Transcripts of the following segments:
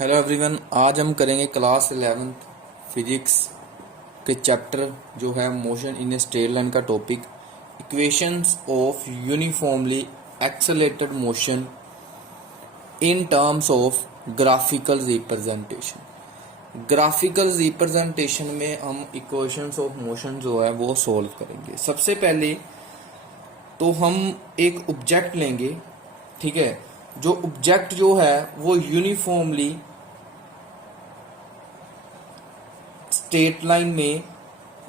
Hello everyone, आज हम करेंगे क्लास 11th फिजिक्स के चैप्टर जो है motion in a straight line का topic, equations of uniformly accelerated motion in terms of graphical representation. Graphical representation में हम इक्वेशंस ऑफ मोशन जो है वो सॉल्व करेंगे। सबसे पहले तो हम एक ऑब्जेक्ट लेंगे, ठीक है। जो ऑब्जेक्ट जो है वो यूनिफॉर्मली स्ट्रेट लाइन में,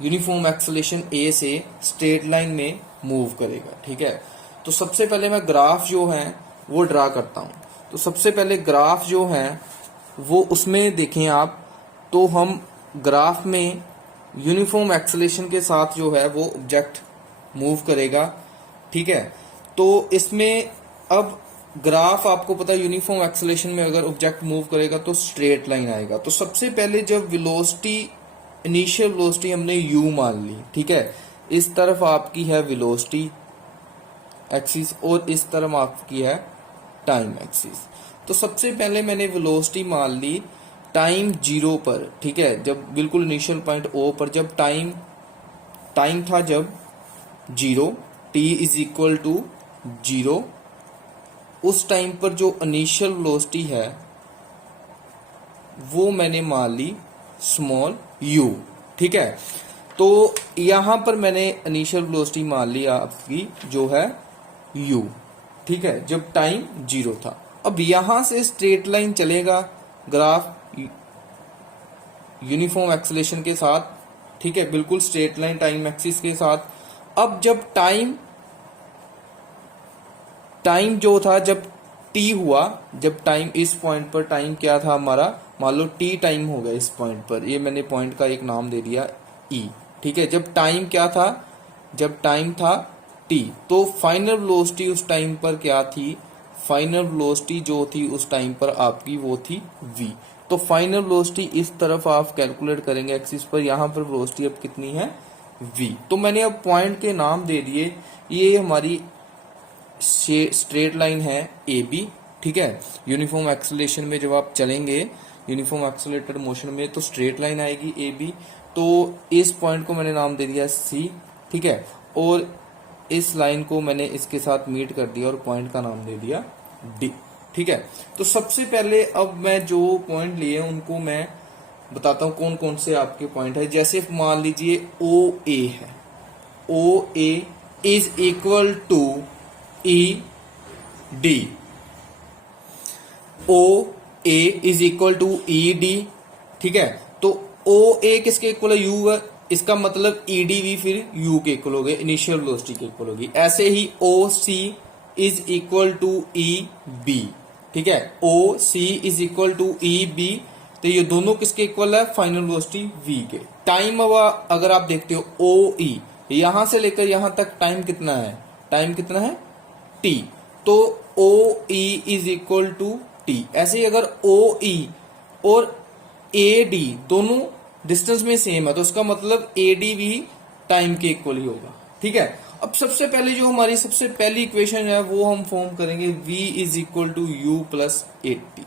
यूनिफॉर्म एक्सेलरेशन ए से स्ट्रेट लाइन में मूव करेगा, ठीक है। तो सबसे पहले मैं ग्राफ जो है वो ड्रा करता हूं। तो सबसे पहले ग्राफ जो है वो उसमें देखें आप, तो हम ग्राफ में यूनिफॉर्म एक्सेलरेशन के साथ जो है वो ऑब्जेक्ट मूव करेगा, ठीक है। तो इसमें अब ग्राफ आपको पता है यूनिफॉर्म एक्सेलरेशन में अगर ऑब्जेक्ट मूव करेगा तो स्ट्रेट लाइन आएगा। तो सबसे पहले जब वेलोसिटी, इनिशियल वेलोसिटी हमने u मान ली, ठीक है। इस तरफ आपकी है वेलोसिटी एक्सिस और इस तरफ आपकी है टाइम एक्सिस। तो सबसे पहले मैंने वेलोसिटी मान ली टाइम 0 पर, ठीक है। जब बिल्कुल इनिशियल पॉइंट O पर जब टाइम था जब 0, t इज इक्वल टू 0, उस टाइम पर जो इनिशियल वेलोसिटी है वो मैंने मान ली स्मॉल u, ठीक है। तो यहां पर मैंने इनिशियल वेलोसिटी मान ली आपकी जो है u, ठीक है, जब टाइम 0 था। अब यहां से स्ट्रेट लाइन चलेगा ग्राफ यूनिफॉर्म एक्सेलरेशन के साथ, ठीक है, बिल्कुल स्ट्रेट लाइन टाइम एक्सिस के साथ। अब जब टाइम जो था जब t हुआ, जब टाइम इस पॉइंट पर टाइम क्या था हमारा, मान लो t टाइम हो गया इस पॉइंट पर, ये मैंने पॉइंट का एक नाम दे दिया e, ठीक है। जब टाइम क्या था, जब टाइम था t, तो फाइनल वेलोसिटी उस टाइम पर क्या थी, फाइनल वेलोसिटी जो थी उस टाइम पर आपकी वो थी v। तो फाइनल वेलोसिटी इस तरफ आप कैलकुलेट करेंगे एक्सिस पर, यहां पर वेलोसिटी अब कितनी है v। तो मैंने अब पॉइंट के नाम दे दिए, ये हमारी स्ट्रेट लाइन है ए बी, ठीक है। यूनिफॉर्म एक्सेलरेशन में जब आप चलेंगे यूनिफॉर्म एक्सेलरेटेड मोशन में तो स्ट्रेट लाइन आएगी ए बी। तो इस पॉइंट को मैंने नाम दे दिया सी, ठीक है, और इस लाइन को मैंने इसके साथ मीट कर दिया और पॉइंट का नाम दे दिया डी, ठीक है। तो सबसे पहले अब मैं जो पॉइंट लिए उनको मैं बताता हूं कौन कौन से आपके पॉइंट है। जैसे मान लीजिए ओ ए है, O A is equal to E D, O A is equal to E D, ठीक है। तो ओ ए किसके इक्वल है, यू है, इसका मतलब ई डी भी फिर यू के इक्वल हो गए, इनिशियल वेलोसिटी के इक्वल होगी। ऐसे ही O C is equal to E B, ठीक है, O C is equal to E B. तो ये दोनों किसके इक्वल है, फाइनल वेलोसिटी वी के। टाइम अगर आप देखते हो ओ ई, यहां से लेकर यहां तक टाइम कितना है, टाइम कितना है t, तो O E is equal to T. ऐसे ही अगर ओ ई और ए डी दोनों डिस्टेंस में सेम है तो उसका मतलब ए डी भी टाइम के इक्वल ही होगा, ठीक है। अब सबसे पहले जो हमारी सबसे पहली इक्वेशन है वो हम फॉर्म करेंगे v is equal to u plus a t,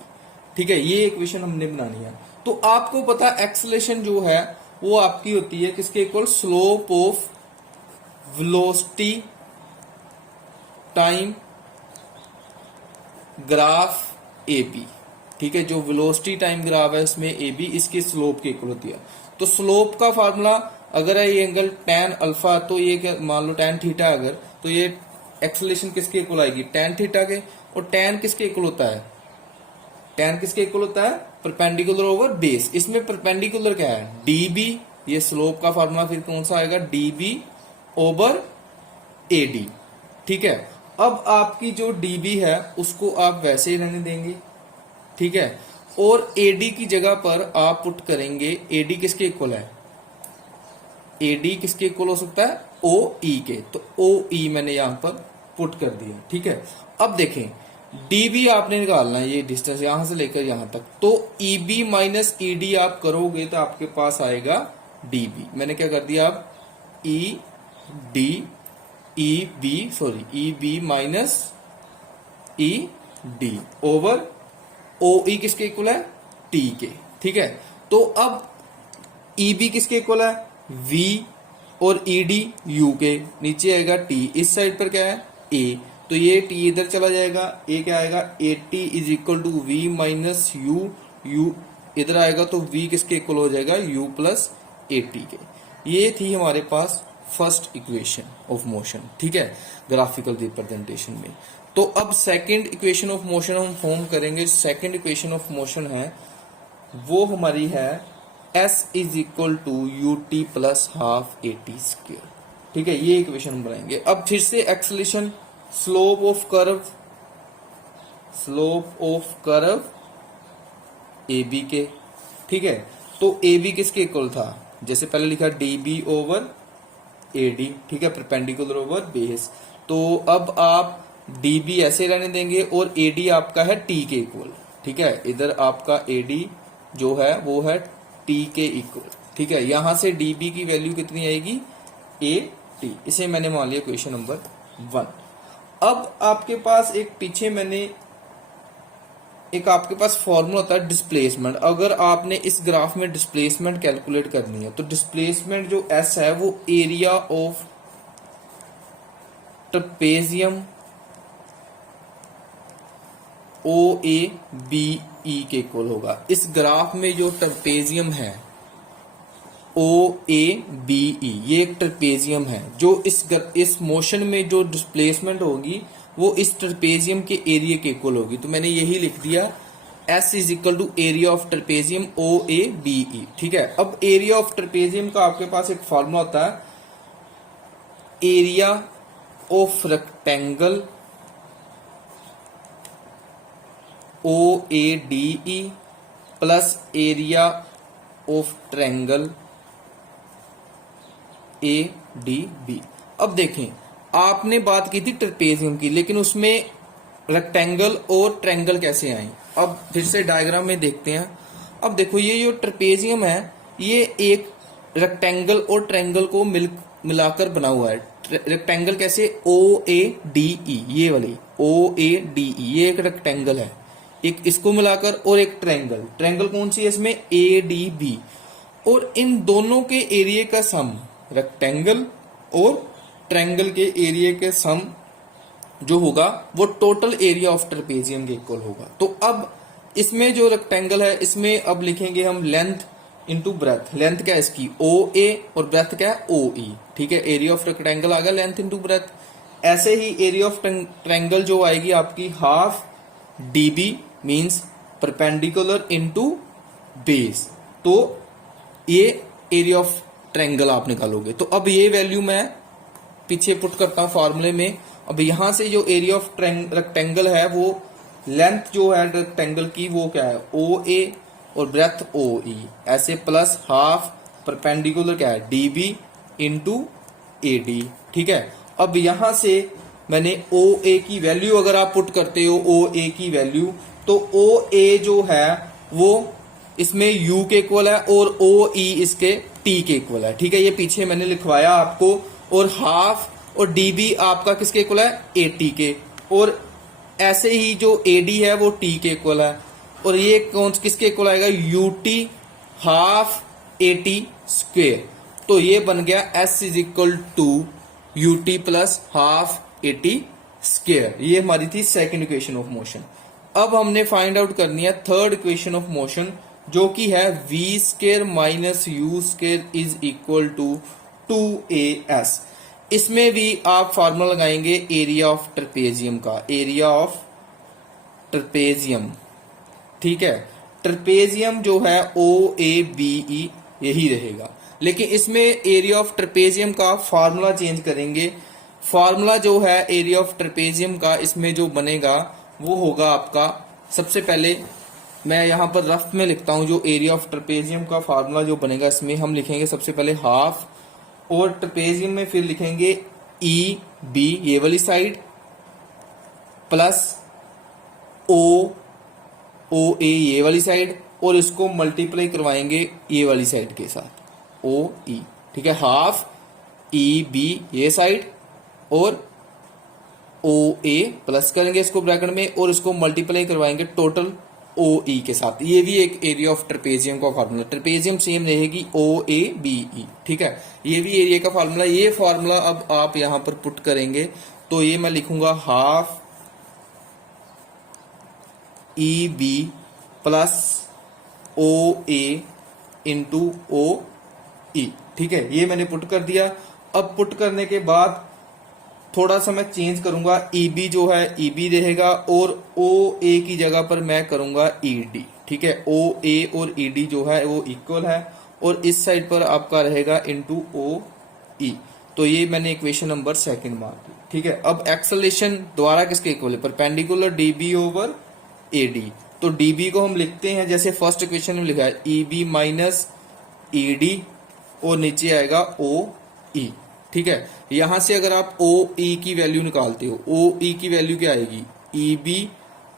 ठीक है। ये इक्वेशन हमने बनानी है। तो आपको पता एक्सेलरेशन जो है वो आपकी होती है किसके equal, slope of velocity time graph A B, ठीक है। जो वेलोसिटी टाइम ग्राफ है इसमें ए बी इसकी स्लोप के इक्वल होती है। तो स्लोप का फार्मूला अगर है ये एंगल tan अल्फा, तो ये क्या मान लो tan थीटा, अगर तो ये एक्सेलरेशन किसके इक्वल आएगी, tan थीटा के। और tan किसके इक्वल होता है, tan किसके इक्वल होता है, परपेंडिकुलर ओवर बेस। इसमें परपेंडिकुलर क्या है, डी बी, ये स्लोप का फार्मूला फिर कौन सा आएगा, D B over A D, ठीक है। अब आपकी जो dB है उसको आप वैसे ही रहने देंगे, ठीक है। और AD की जगह पर आप पुट करेंगे, AD किसके इक्वल है, AD किसके इक्वल हो सकता है, OE के। तो OE मैंने यहां पर पुट कर दिया, ठीक है। अब देखें dB आपने निकालना है, ये डिस्टेंस यहां से लेकर यहां तक। तो EB माइनस ED आप करोगे तो आपके पास आएगा dB। मैंने क्या कर दिया, अब E B minus E D over O E किसके इक्वल है, टी के, ठीक है। तो अब ई बी किसके इक्वल है, वी, और ई डी यू के, नीचे आएगा टी, इस साइड पर क्या है ए, तो ये टी इधर चला जाएगा, ए क्या आएगा, a t is equal to v minus u, u इधर आएगा तो वी किसके इक्वल हो जाएगा, यू प्लस ए टी के। ये थी हमारे पास फर्स्ट इक्वेशन ऑफ मोशन, ठीक है, ग्राफिकल रिप्रेजेंटेशन में। तो अब सेकंड इक्वेशन ऑफ मोशन हम फॉर्म करेंगे। सेकंड इक्वेशन ऑफ मोशन है वो हमारी है S is equal to u t plus half a t square, ठीक है, ये इक्वेशन हम बनाएंगे। अब फिर से acceleration, slope of curve A B के, ठीक है। तो ए बी किसके इक्वल था, जैसे पहले लिखा D B over A D, ठीक है, परपेंडिकुलर ओवर बेस। तो अब आप डी बी ऐसे रहने देंगे और ए डी आपका है टी के इक्वल, ठीक है, इधर आपका ए डी जो है वो है टी के इक्वल, ठीक है। यहां से डी बी की वैल्यू कितनी आएगी, ए टी, इसे मैंने मान लिया क्वेश्चन नंबर 1। अब आपके पास एक पीछे मैंने एक आपके पास फॉर्मूला होता है डिस्प्लेसमेंट। अगर आपने इस ग्राफ में डिस्प्लेसमेंट कैलकुलेट करनी है तो डिस्प्लेसमेंट जो एस है वो area of trapezium O A B E के इक्वल होगा। इस ग्राफ में जो ट्रपेजियम है ओ ए बी ई, ये एक ट्रपेजियम है, जो इस मोशन में जो डिस्प्लेसमेंट होगी वो इस ट्रपेजियम के एरिया के इक्वल होगी। तो मैंने यही लिख दिया S is equal to area of trapezium O A B E, ठीक है। अब एरिया ऑफ ट्रपेजियम का आपके पास एक फॉर्मूला होता है, area of rectangle O A D E plus area of triangle A D B. अब देखें, आपने बात की थी ट्रपेजियम की, लेकिन उसमें रेक्टेंगल और ट्रायंगल कैसे आए। अब फिर से डायग्राम में देखते हैं। अब देखो, ये जो ट्रपेजियम है ये एक रेक्टेंगल और ट्रायंगल को मिलाकर बना हुआ है। रेक्टेंगल कैसे, ओ ए डी ई, ये वाली ओ ए डी ई, ये एक रेक्टेंगल है, एक इसको मिलाकर, और एक ट्रायंगल, ट्रायंगल कौन सी है इसमें, ए डी बी, और इन दोनों के एरिया का सम, रेक्टेंगल और ट्रायंगल के एरिया के सम जो होगा वो टोटल एरिया ऑफ ट्रपेजियम के इक्वल होगा। तो अब इसमें जो रेक्टेंगल है इसमें अब लिखेंगे हम लेंथ इंटू ब्रेथ। लेंथ क्या है इसकी, ओ ए, और ब्रेथ क्या है, ओ ई, ठीक है। एरिया ऑफ रेक्टेंगल आ गया लेंथ इंटू ब्रेथ। ऐसे ही एरिया ऑफ ट्रायंगल जो आएगी आपकी half D B means perpendicular into base. तो ये एरिया ऑफ ट्रायंगल आप निकालोगे। तो अब ये वैल्यू मैं पीछे पुट करता हूं फॉर्मूले में। अब यहां से जो एरिया ऑफ रेक्टेंगल है वो लेंथ जो है रेक्टेंगल की वो क्या है, ओ ए, और ब्रेथ ओ ई, ऐसे प्लस हाफ परपेंडिकुलर क्या है, D B into A D, ठीक है। अब यहां से मैंने ओ ए की वैल्यू अगर आप पुट करते हो, ओ ए की वैल्यू, तो ओ ए जो है वो इसमें u के इक्वल है और ओ ई इसके t के इक्वल है, ठीक है। ये पीछे मैंने लिखवाया आपको। और हाफ और db आपका किसके इक्वल है, at के, और ऐसे ही जो ad है वो t के इक्वल है, और ये कौन किसके इक्वल आएगा, ut हाफ at स्क्वेयर। तो ये बन गया s is equal to ut plus half at square. ये हमारी थी सेकेंड इक्वेशन ऑफ मोशन। अब हमने फाइंड आउट करनी है थर्ड इक्वेशन ऑफ मोशन, जो कि है v square minus u square is equal to 2as। इसमें भी आप फॉर्मूला लगाएंगे एरिया ऑफ ट्रपेजियम का, एरिया ऑफ ट्रपेजियम, ठीक है। ट्रपेजियम जो है ओ ए बी ई यही रहेगा, लेकिन इसमें एरिया ऑफ ट्रपेजियम का फॉर्मूला चेंज करेंगे। फॉर्मूला जो है एरिया ऑफ ट्रपेजियम का इसमें जो बनेगा वो होगा आपका, सबसे पहले मैं यहां पर रफ में लिखता हूं, जो एरिया ऑफ ट्रपेजियम का फार्मूला जो बनेगा इसमें हम लिखेंगे सबसे पहले हाफ, और ट्रपेजियम में फिर लिखेंगे ई बी ये वाली साइड प्लस ओ ए ये वाली साइड, और इसको मल्टीप्लाई करवाएंगे ये वाली साइड के साथ ओ ई, ठीक है। हाफ ई बी ये साइड और ओ ए प्लस करेंगे इसको ब्रैकेट में, और इसको मल्टीप्लाई करवाएंगे टोटल ओ ई के साथ। ये भी एक एरिया ऑफ ट्रेपेजियम का फार्मूला, ट्रेपेजियम सेम रहेगी ओ ए बी ई, ठीक है। ये भी एरिया का फार्मूला, ये फार्मूला अब आप यहां पर पुट करेंगे तो ये मैं लिखूंगा half E B plus O A into O E, ठीक है। ये मैंने पुट कर दिया। अब पुट करने के बाद थोड़ा सा मैं चेंज करूंगा, ई बी जो है ई बी रहेगा और ओ ए की जगह पर मैं करूंगा ई डी, ठीक है। ओ ए और ई डी जो है वो इक्वल है और इस साइड पर आपका रहेगा इंटू ओ ई। तो ये मैंने इक्वेशन नंबर 2 मार दी, ठीक है। अब एक्सेलरेशन द्वारा किसके इक्वल है, perpendicular D B over A D. तो डी बी को हम लिखते हैं जैसे फर्स्ट इक्वेशन में लिखा है E B minus E D और नीचे आएगा ओ ई, ठीक है। यहां से अगर आप ओ ई की वैल्यू निकालते हो, ओ ई की वैल्यू क्या आएगी, E B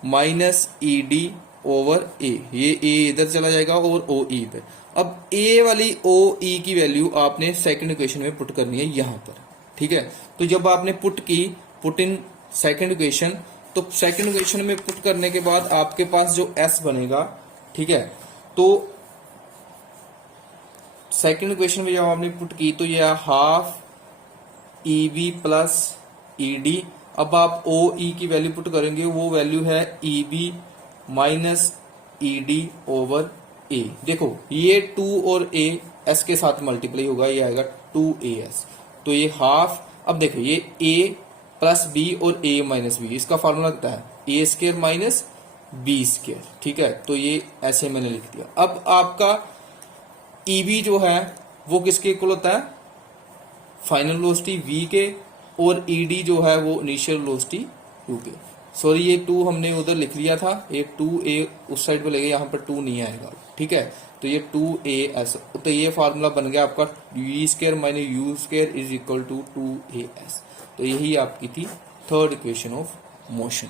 minus E D over A, ये ए इधर चला जाएगा और ओ ई इधर। अब ए वाली ओ ई की वैल्यू आपने सेकंड इक्वेशन में पुट करनी है यहां पर, ठीक है। तो जब आपने पुट की, पुट इन सेकंड इक्वेशन, तो सेकंड इक्वेशन में पुट करने के बाद आपके पास जो एस बनेगा, ठीक है। तो सेकंड इक्वेशन में जब आपने पुट की तो यह half E B plus E D. अब आप ओ ई की वैल्यू पुट करेंगे, वो वैल्यू है E B minus E D over A. देखो ये 2 और ए एस के साथ मल्टीप्लाई होगा, ये आएगा 2as। तो ये हाफ, अब देखो ये a प्लस बी और a माइनस बी, इसका फॉर्मूला कितना है, ए स्केयर माइनस बी स्केयर, ठीक है। तो ये ऐसे मैंने लिख दिया। अब आपका ईबी जो है वो किसके इक्वल होता है, फाइनल वेलोसिटी v के, और ईडी जो है वो इनिशियल वेलोसिटी u के। सॉरी ये 2 हमने उधर लिख लिया था, ये 2a उस साइड पे लगे, यहाँ पर 2 नहीं आएगा, ठीक है। तो ये 2as, तो ये फार्मूला बन गया आपका v square minus u square is equal to 2as। तो यही आपकी थी थर्ड इक्वेशन ऑफ मोशन।